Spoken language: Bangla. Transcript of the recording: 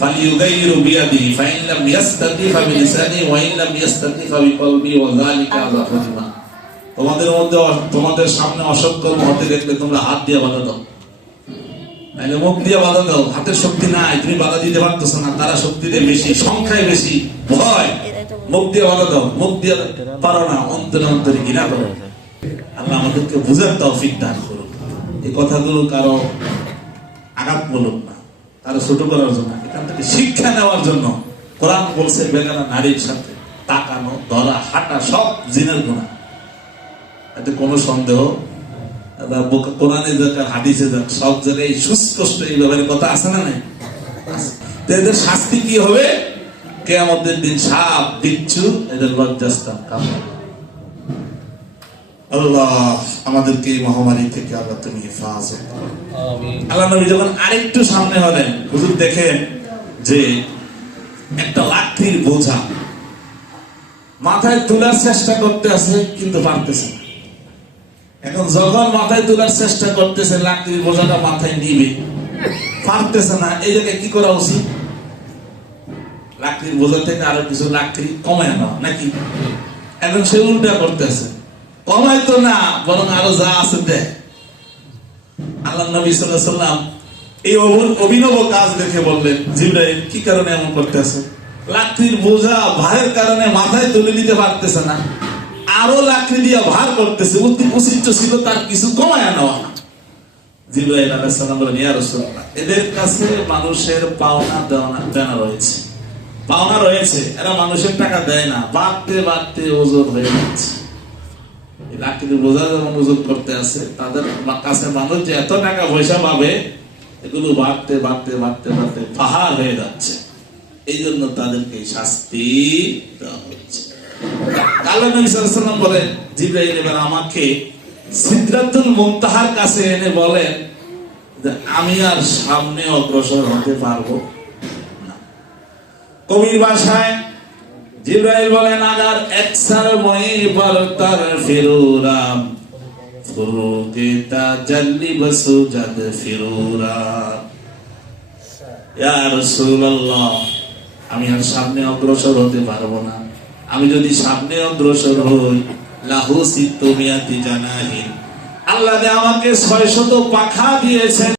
ফালিয়ুগাইয়িরু বিয়াদিহি ফাইন লাম ইয়াস্তাতি ফাবিলিসানি ওয়া ইন লাম ইয়াস্তাতি ফাবিকলবি ওয়া যালিকা আযাফুল ঈমান। তোমাদের মধ্যে তোমাদের সামনে অসৎকর্ম হতে দেখলে তোমরা হাত দিয়ে বাধা দাও, নাইলে মুখ দিয়ে বাধা দাও। হাতের শক্তি নাই, তুমি বাধা দিতে পারতেছো না, তারা শক্তিতে বেশি, সংখ্যায় বেশি, ভয়, মুখ দিয়ে বাধা দাও। মুখ দিয়ে পারো না, অন্তরে অন্তরে ঘৃণা করো। আল্লাহ আমাদেরকে বুঝার তৌফিক দান করুন। এই কথাগুলো কারো আঘাতমূলক না, কারো ছোট করার জন্য, এখান থেকে শিক্ষা নেওয়ার জন্য। কোরআন বলছে বেগানা নারীর সাথে তাকানো, ধরা, হাঁটা সব জিনের গুনাহ, এতে কোনো সন্দেহ। কোরআনে যাক হাদিসে যাক সব জায়গায় সুস্পষ্ট এই ব্যাপারে কথা আছে না নাই? এদের শাস্তি কি হবে? কিয়ামতের দিন সাপ বিচ্ছু এদের লজ্জাস্থান কামড়। আল্লাহ আমাদেরকে এই মহামারী থেকে আল্লাহ তুমি হেফাজত করো। আমিন। আল্লাহ নবী যখন আরেকটু সামনে হলেন, হুজুর দেখেন যে একটা লাঠির বোঝা মাথায় তোলার চেষ্টা করতে আছে কিন্তু পারতেছে না। এখন যখন মাথায় তোলার চেষ্টা করতেছে, লাকড়ির বোঝাটা মাথায় নিবে, পারতেছে না। এই জায়গায় কি করা উচিত? লাকড়ির বোঝা থেকে আরো কিছু লাকড়ি কমায় নাও নাকি? এখন সে উল্টা করতেছে, কমায় তো না, বরং আরো যা আছে দেয়। আল্লাহ নবী সাল্লাল্লাহু আলাইহি ওয়াসাল্লাম এই অভিনব কাজ দেখে বললেন, জিবরাইল কি কারণে এমন করতেছে? লাকড়ির বোঝা ভারের কারণে মাথায় তুলে নিতে পারতেছে না, আরো লাকড়ি দিয়ে ভার করতেছে। উচিত ছিল তার কিছু কমায় নেওয়া। জিবরাইল আলাইহিস সালাম বলেন, ইয়া রাসূলুল্লাহ, এদের কাছে মানুষের পাওনা দেনা রয়েছে, পাওনা রয়েছে, এরা মানুষের টাকা দেয় না, বাড়তে বাড়তে ওজন হয়ে যাচ্ছে। এই লাকড়ির বোঝা যেমন ওজন করতে আছে, তাদের কাছে মানুষ যে এত টাকা পয়সা পাবে, এগুলো বাড়তে বাড়তে বাড়তে বাড়তে পাহাড় হয়ে যাচ্ছে। এই জন্য তাদেরকে শাস্তি দেওয়া হচ্ছে। আল্লাহ নবী সাল্লাল্লাহু আলাইহি ওয়াসাল্লাম বলেন, জিবরাইল এবার আমাকে সিদরাতুল মুনতাহার কাছে এনে বলেন যে আমি আর সামনে অগ্রসর হতে পারবো না। কবির ভাষায় জিবরাইল বলেন, আগার একসার মই বরতার ফিরুরাম ফুরুকে তাজাল্লি বসুজাদ ফিরুরাম। ইয়া রাসূলুল্লাহ, আমি আর সামনে অগ্রসর হতে পারবো না। আমি যদি সামনে অগ্রসর হই, লাহু সিত্তুমিয়াতি জানাহিন, আল্লাহ আমাকে 600 পাখা দিয়েছেন।